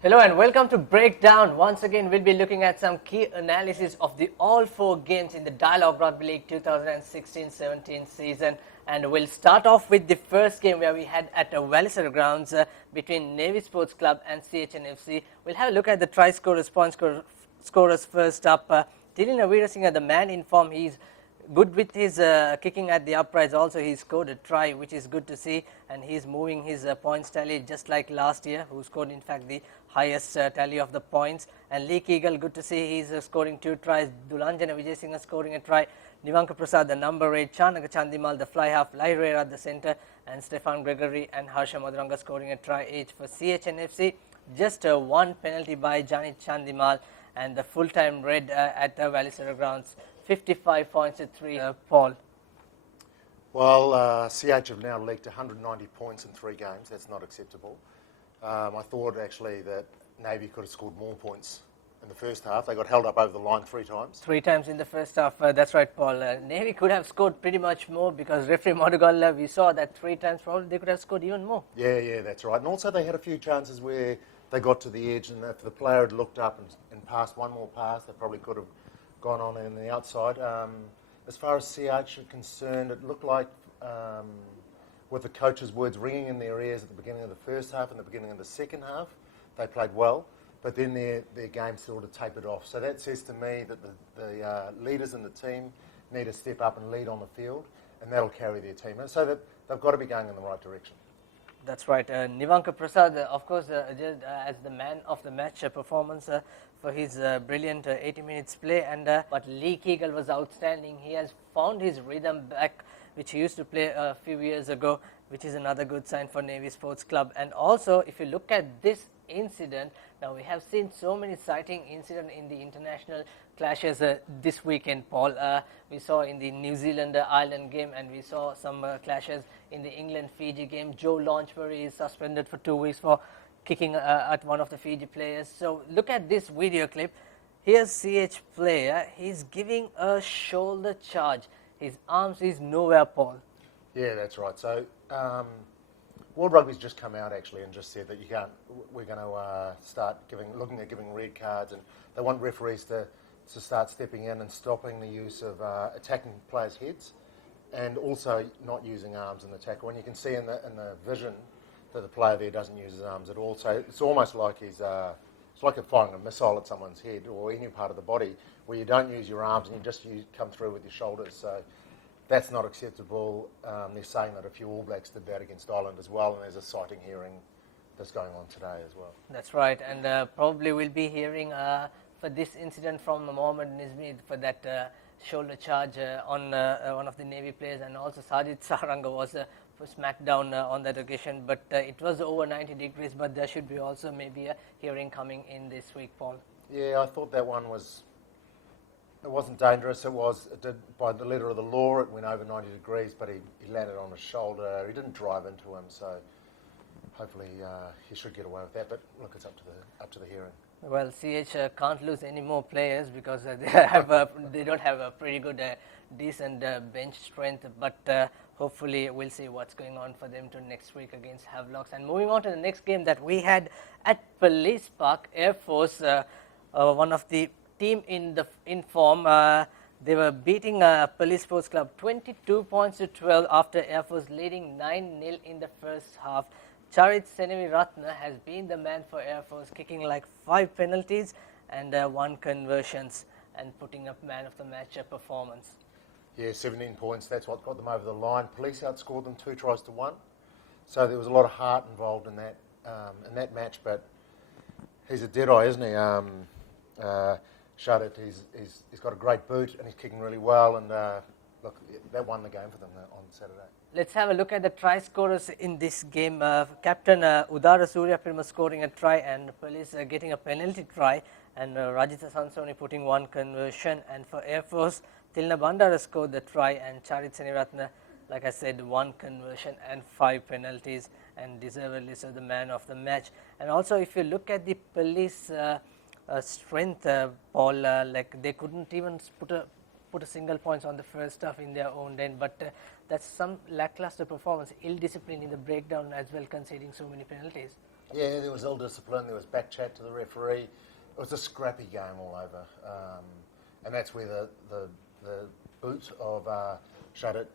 Hello and welcome to Breakdown. Once again, we'll be looking at some key analysis of the all four games in the Dialogue Rugby League 2016-17 season. And we'll start off with the first game where we had at Walliser grounds between Navy Sports Club and CHNFC. We'll have a look at the try scorers, point scorers first up. Tilina Veerasinghe, the man in form, he's good with his kicking at the uprights. Also, he scored a try, which is good to see, and he's moving his points tally just like last year, who scored in fact the highest tally of the points. And Lee Keegle, good to see, he's scoring 2 tries. Dulanjana Vijayasinghe scoring a try. Nivanka Prasad, the number 8. Chanaka Chandimal, the fly half. Lairera at the centre, and Stefan Gregory and Harsha Maduranga scoring a try each. For CHNFC, just one penalty by Jani Chandimal, and the full-time red at the Walliser grounds. 55 points at 3, Paul. Well, CH have now leaked 190 points in 3 games. That's not acceptable. I thought actually that Navy could have scored more points in the first half. They got held up over the line 3 times. 3 times in the first half, that's right, Paul. Navy could have scored pretty much more because referee Modugal, we saw that 3 times probably they could have scored even more. Yeah, that's right. And also they had a few chances where they got to the edge, and if the player had looked up and passed one more pass, they probably could have gone on in the outside. As far as CH are concerned, it looked like, with the coach's words ringing in their ears at the beginning of the first half and the beginning of the second half, they played well, but then their game sort of tapered off. So that says to me that the leaders in the team need to step up and lead on the field, and that'll carry their team. So that they've got to be going in the right direction. That's right. Nivanka Prasad, of course, as the man of the match performance for his brilliant 80 minutes play. But Lee Keegle was outstanding. He has found his rhythm back, which he used to play a few years ago, which is another good sign for Navy Sports Club. And also, if you look at this incident, now we have seen so many sighting incidents in the international clashes this weekend, Paul. We saw in the New Zealand-Ireland game, and we saw some clashes in the England-Fiji game. Joe Launchbury is suspended for 2 weeks for kicking at one of the Fiji players. So look at this video clip. Here's CH player. He's giving a shoulder charge. His arms is nowhere, Paul. Yeah, that's right. So World Rugby's just come out actually and just said that we're going to start looking at giving red cards, and they want referees to start stepping in and stopping the use of attacking players' heads, and also not using arms in the tackle. And you can see in the vision that the player there doesn't use his arms at all. So it's almost like it's like firing a missile at someone's head or any part of the body where you don't use your arms and you just come through with your shoulders. So that's not acceptable. They're saying that a few All Blacks did that against Ireland as well, and there's a sighting hearing that's going on today as well. That's right, and probably we'll be hearing for this incident from Mohamed Nizmi for that shoulder charge on one of the Navy players, and also Sajid Saranga was smacked down on that occasion, but it was over 90 degrees, but there should be also maybe a hearing coming in this week, Paul. Yeah, I thought that one it wasn't dangerous. It did by the letter of the law, it went over 90 degrees, but he landed on his shoulder. He didn't drive into him, so hopefully he should get away with that, but look, it's up to the hearing. Well, CH can't lose any more players because they don't have a pretty good, decent bench strength. But hopefully, we'll see what's going on for them to next week against Havlocks. And moving on to the next game that we had at Police Park, Air Force, one of the team in form. They were beating Police Sports Club 22 points to 12 after Air Force leading 9-0 in the first half. Charit Seneviratne has been the man for Air Force, kicking like 5 penalties and 1 conversions, and putting up man of the match performance. Yeah, 17 points. That's what got them over the line. Police outscored them 2 tries to 1. So there was a lot of heart involved in that match. But he's a deadeye, isn't he? Sharit, he's got a great boot and he's kicking really well. And look, that won the game for them on Saturday. Let's have a look at the try scorers in this game. Captain Udara Suryaprima scoring a try, and Police getting a penalty try, and Rajitha Sansoni putting 1 conversion. And for Air Force, Tilna Bandara scored the try, and Charit Seneviratne, like I said, 1 conversion and 5 penalties, and deservedly so the man of the match. And also, if you look at the Police strength, Paul, like they couldn't even put put a single points on the first half in their own end, but that's some lackluster performance, ill discipline in the breakdown as well, conceding so many penalties. Yeah, there was ill discipline, there was back chat to the referee. It was a scrappy game all over. And that's where the boot of Shadit,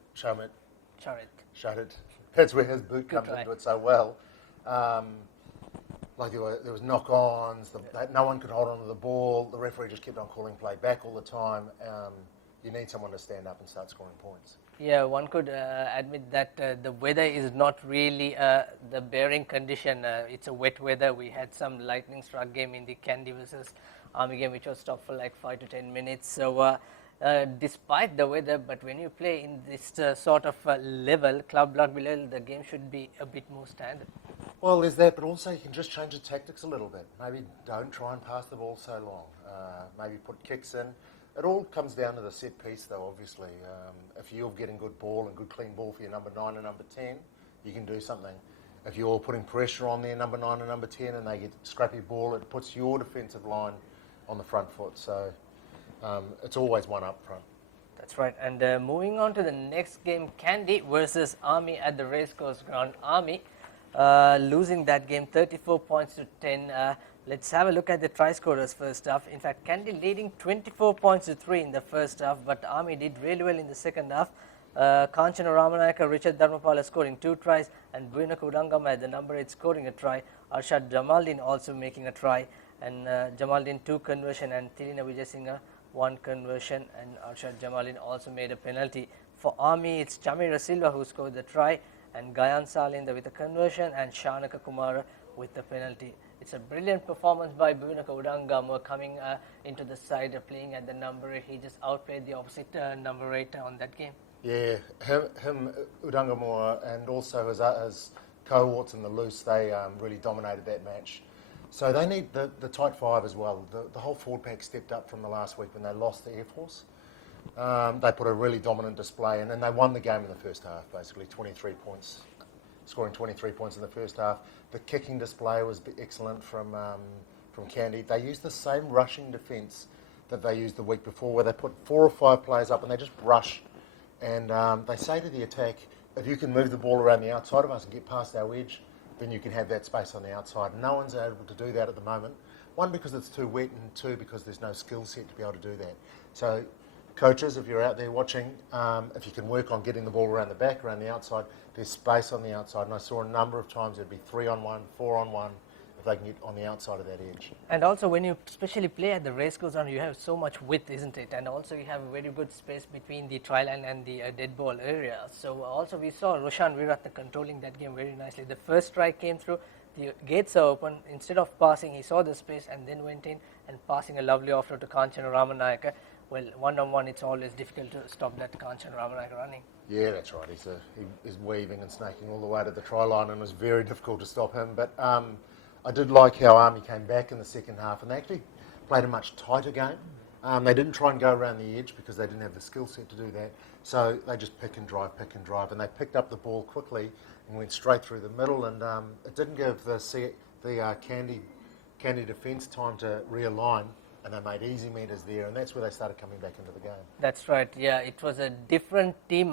that's where his boot comes into it so well. Like there was knock-ons, no one could hold on to the ball, the referee just kept on calling play back all the time. You need someone to stand up and start scoring points. Yeah, one could admit that the weather is not really the bearing condition. It's a wet weather. We had some lightning struck game in the Kandy versus Army game, which was stopped for like 5 to 10 minutes. So despite the weather, but when you play in this sort of level, club rugby level, the game should be a bit more standard. Well, there's that, but also you can just change the tactics a little bit. Maybe don't try and pass the ball so long. Maybe put kicks in. It all comes down to the set piece, though, obviously. If you're getting good ball and good clean ball for your number 9 and number 10, you can do something. If you're putting pressure on their number 9 and number 10 and they get scrappy ball, it puts your defensive line on the front foot. So it's always one up front. That's right. And moving on to the next game, Kandy versus Army at the Racecourse Ground. Army losing that game 34 points to 10. Let's have a look at the try scorers first half. In fact, Kandy leading 24 points to 3 in the first half, but Army did really well in the second half. Kanchana Ramanayaka, Richard Dharmapala scoring 2 tries, and Buinaka Udangama at the number 8 scoring a try. Arshad Jamaldin also making a try, and Jamaldin 2 conversion, and Thilina Vijayasinghe 1 conversion, and Arshad Jamaldin also made a penalty. For Army, it's Chamira Silva who scored the try, and Gayan Salinda with a conversion, and Shanaka Kumara with the penalty. It's a brilliant performance by Buinaka Udangama coming into the side, playing at the number 8. He just outplayed the opposite number 8 on that game. Yeah, him Udangama, and also his cohorts in the loose, they really dominated that match. So they need the tight 5 as well. The whole forward pack stepped up from the last week when they lost to Air Force. They put a really dominant display in, and they won the game in the first half, basically 23 points. Scoring 23 points in the first half. The kicking display was excellent from Kandy. They used the same rushing defence that they used the week before, where they put 4 or 5 players up and they just rush. And they say to the attack, if you can move the ball around the outside of us and get past our edge, then you can have that space on the outside. No one's able to do that at the moment. 1, because it's too wet, and 2, because there's no skill set to be able to do that. So coaches, if you're out there watching, if you can work on getting the ball around the back, around the outside, there's space on the outside. And I saw a number of times it'd be 3-on-1, 4-on-1, if they can get on the outside of that edge. And also when you especially play at the racecourse ground, you have so much width, isn't it? And also you have a very good space between the try line and the dead ball area. So also we saw Roshan Viratna controlling that game very nicely. The first try came through, the gates are open. Instead of passing, he saw the space and then went in and passing a lovely offload to Kanchana Ramanayaka. Well, 1-on-1, it's always difficult to stop that Kanchana Ramanayaka running. Yeah, that's right. He's weaving and snaking all the way to the try line, and it was very difficult to stop him. But I did like how Army came back in the second half, and they actually played a much tighter game. They didn't try and go around the edge because they didn't have the skill set to do that. So they just pick and drive, and they picked up the ball quickly and went straight through the middle. And it didn't give the Kandy defence time to realign. And they made easy meters there, and that's where they started coming back into the game. That's right, yeah. It was a different team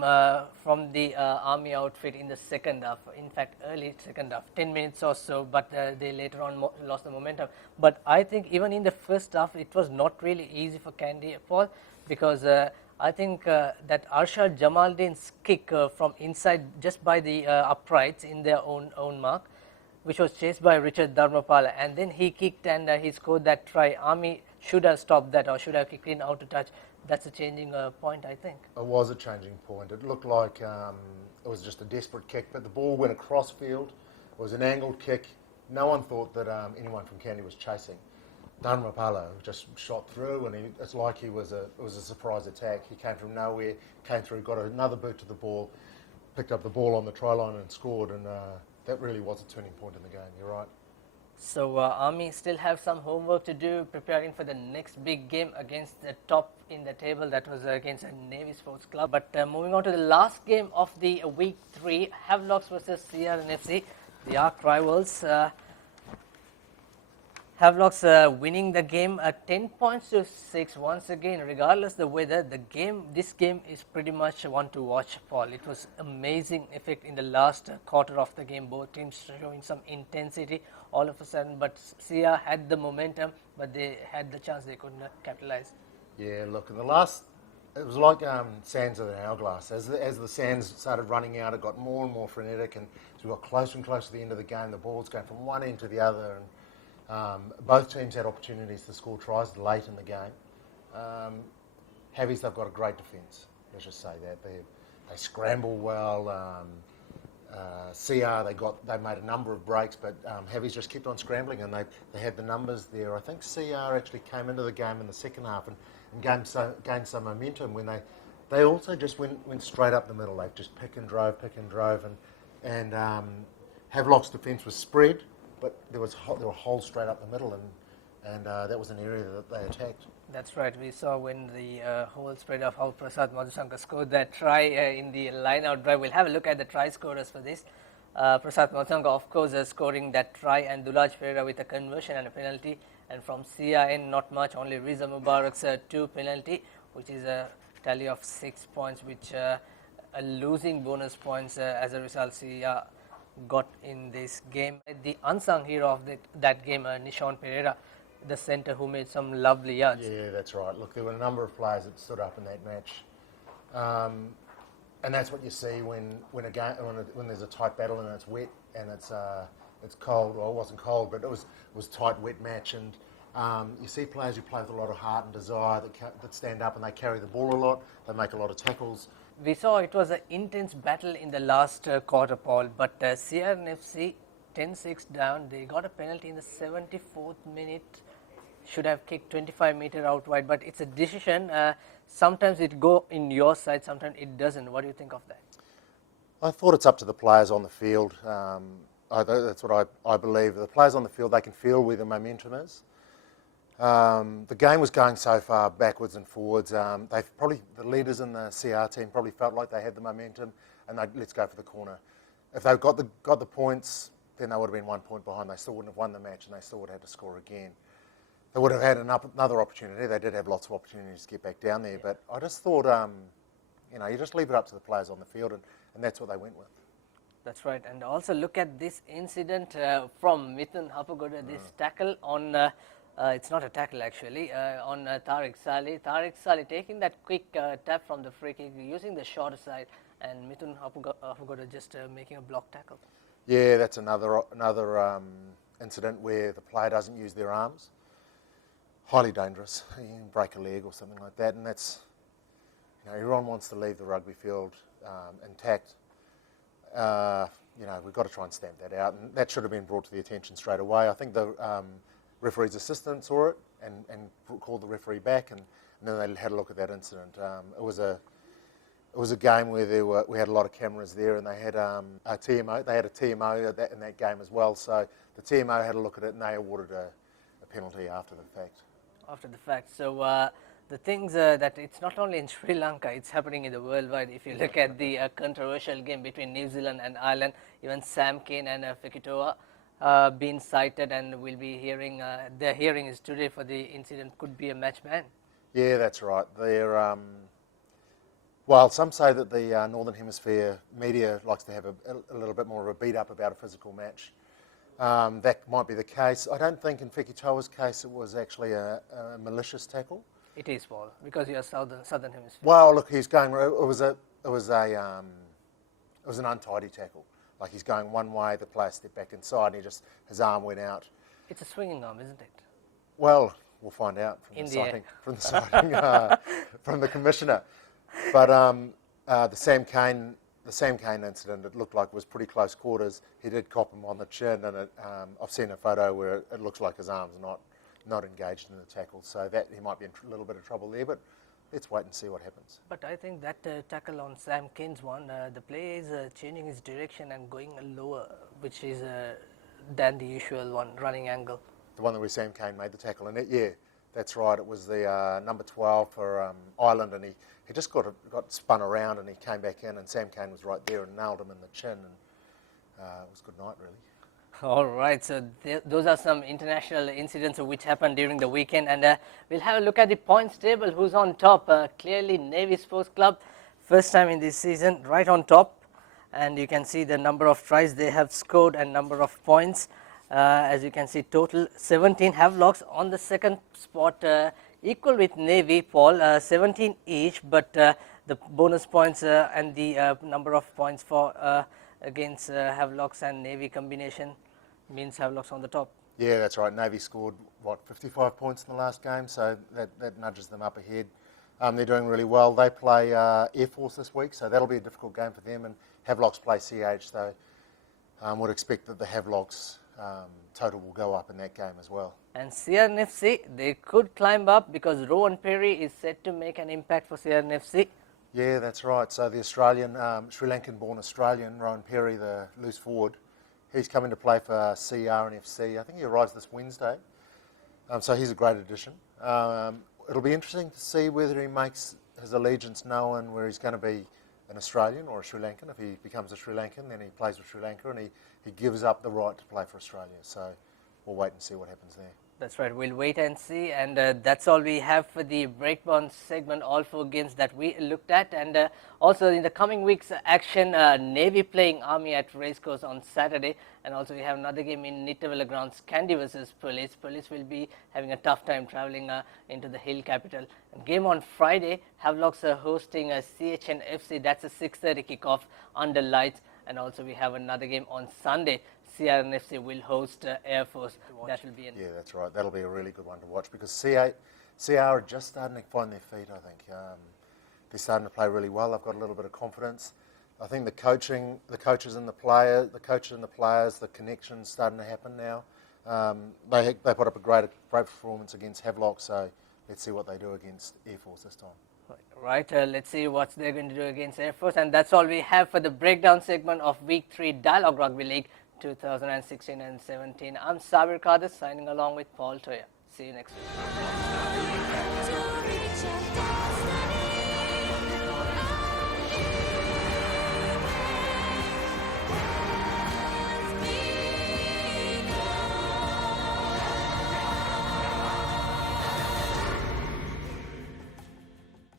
from the Army outfit in the second half. In fact, early second half, 10 minutes or so, but they later on lost the momentum. But I think even in the first half, it was not really easy for Kandy, Paul, because I think that Arshad Jamaldin's kick from inside, just by the uprights in their own mark, which was chased by Richard Dharmapala, and then he kicked and he scored that try. Army should have stopped that or should have kicked in out to touch. That's a changing point, I think. It was a changing point. It looked like it was just a desperate kick, but the ball went across field. It was an angled kick. No one thought that anyone from Kandy was chasing. Dharmapala just shot through, and it's like it was a surprise attack. He came from nowhere, came through, got another boot to the ball, picked up the ball on the try line and scored, and that really was a turning point in the game. You're right. So Army still have some homework to do, preparing for the next big game against the top in the table. That was against a Navy Sports Club. But moving on to the last game of the week 3, Havlocks versus CRNFC, the arch rivals. Havlocks winning the game 10 points to 6 once again. Regardless the weather, this game is pretty much one to watch, Paul. It was amazing effect in the last quarter of the game. Both teams showing some intensity all of a sudden, but CR had the momentum, but they had the chance, they could not capitalize. Yeah, look, in the last, it was like sands of an hourglass. As the sands started running out, it got more and more frenetic, and as we got closer and closer to the end of the game, the ball was going from one end to the other, and both teams had opportunities to score tries late in the game. Havies, they've got a great defence. Let's just say that they scramble well. CR, they made a number of breaks, but Havies just kept on scrambling, and they had the numbers there. I think CR actually came into the game in the second half and gained some momentum when they also just went straight up the middle. They just pick and drove, and Havelock's defence was spread, but there were holes straight up the middle, and that was an area that they attacked. That's right. We saw when the whole spread of how Prasad Madhusankar scored that try in the line-out drive. We'll have a look at the try scorers for this. Prasad Madhusankar, of course, scoring that try, and Dulaj Pereira with a conversion and a penalty. And from CRN, not much, only Riza Mubarak's 2 penalty, which is a tally of 6 points, which a losing bonus points as a result CR got in this game. The unsung hero of that game, Nishan Pereira, the centre who made some lovely yards. Yeah, that's right. Look, there were a number of players that stood up in that match, and that's what you see when there's a tight battle and it's wet and it's cold. Well, it wasn't cold, but it was tight, wet match, and you see players who play with a lot of heart and desire that stand up and they carry the ball a lot. They make a lot of tackles. We saw it was an intense battle in the last quarter, Paul, but CRNFC 10-6 down. They got a penalty in the 74th minute. Should have kicked 25-meter out wide, but it's a decision. Sometimes it go in your side, sometimes it doesn't. What do you think of that? I thought it's up to the players on the field. That's what I believe. The players on the field, they can feel where the momentum is. The game was going so far backwards and forwards. The leaders in the CR team probably felt like they had the momentum, and let's go for the corner. If they got the points, then they would have been 1 point behind. They still wouldn't have won the match, and they still would have had to score again. They would have had another opportunity. They did have lots of opportunities to get back down there, but I just thought, you just leave it up to the players on the field, and that's what they went with. That's right, and also look at this incident from Mithun Hapagoda, this tackle on, it's not a tackle actually, on Tariq Saleh. Tariq Saleh taking that quick tap from the free kick, using the shorter side, and Mithun Hapagoda just making a block tackle. Yeah, that's another incident where the player doesn't use their arms. Highly dangerous. You can break a leg or something like that, and that's, everyone wants to leave the rugby field intact. We've got to try and stamp that out, and that should have been brought to the attention straight away. I think the referee's assistant saw it and called the referee back, and then they had a look at that incident. It was a game where we had a lot of cameras there, and they had a TMO. They had a TMO in that game as well. So the TMO had a look at it, and they awarded a penalty after the fact. So the things that it's not only in Sri Lanka, it's happening in the worldwide. If you look at the controversial game between New Zealand and Ireland, even Sam Cane and Fekitoa being cited, and we'll be hearing, their hearing is today for the incident, could be a match ban. Yeah, that's right. They're, well, some say that the Northern Hemisphere media likes to have a little bit more of a beat-up about a physical match. That might be the case. I don't think in Fekitoa's case it was actually a malicious tackle. It is, Paul, because you're southern hemisphere. Well, look, he's going. It was an untidy tackle. Like, he's going one way, the player stepped back inside, and his arm went out. It's a swinging arm, isn't it? Well, we'll find out from the commissioner. But the Sam Cane incident, it looked like was pretty close quarters. He did cop him on the chin, and I've seen a photo where it looks like his arm's not engaged in the tackle, so that he might be in a little bit of trouble there, but let's wait and see what happens. But I think that tackle on Sam Cane's one, the player is changing his direction and going lower, which is than the usual one, running angle. The one where Sam Cane made the tackle, and yeah, that's right, it was the number 12 for Ireland, and he just got spun around, and he came back in, and Sam Cane was right there and nailed him in the chin, and it was good night, really. All right, so those are some international incidents which happened during the weekend, and we'll have a look at the points table. Who's on top? Clearly, Navy Sports Club, first time in this season, right on top, and you can see the number of tries they have scored and number of points. As you can see, total 17 Havlocks on the second spot, equal with Navy, Paul, 17 each, but the bonus points and the number of points for against Havlocks and Navy combination means Havlocks on the top. Yeah, that's right. Navy scored, 55 points in the last game, so that nudges them up ahead. They're doing really well. They play Air Force this week, so that'll be a difficult game for them, and Havelocks play CH, so would expect that the Havelocks total will go up in that game as well. And CRNFC, they could climb up because Rowan Perry is set to make an impact for CRNFC. Yeah, that's right. So the Australian, Sri Lankan-born Australian, Rowan Perry, the loose forward, he's coming to play for CRNFC. I think he arrives this Wednesday. So he's a great addition. It'll be interesting to see whether he makes his allegiance known, where he's going to be an Australian or a Sri Lankan. If he becomes a Sri Lankan, then he plays with Sri Lanka, and he gives up the right to play for Australia. So we'll wait and see what happens there. That's right, we'll wait and see, and that's all we have for the breakdown segment, all 4 games that we looked at. And also in the coming weeks action, Navy playing Army at Racecourse on Saturday, and also we have another game in Nittavella grounds, Kandy versus Police. Police will be having a tough time travelling into the hill capital. And game on Friday, Havlocks are hosting a CHNFC, that's a 6:30 kickoff under lights. And also we have another game on Sunday. CRNFC will host Air Force. That will be yeah, that's right. That'll be a really good one to watch, because CR are just starting to find their feet, I think. They're starting to play really well. They've got a little bit of confidence. I think the coaches and the players, the connection's starting to happen now. They put up a great performance against Havelock, so let's see what they do against Air Force this time. Right, let's see what they're going to do against Air Force, and that's all we have for the breakdown segment of Week 3 Dialogue Rugby League 2016 and 17. I'm Sabir Kadir signing along with Paul Toya. See you next week.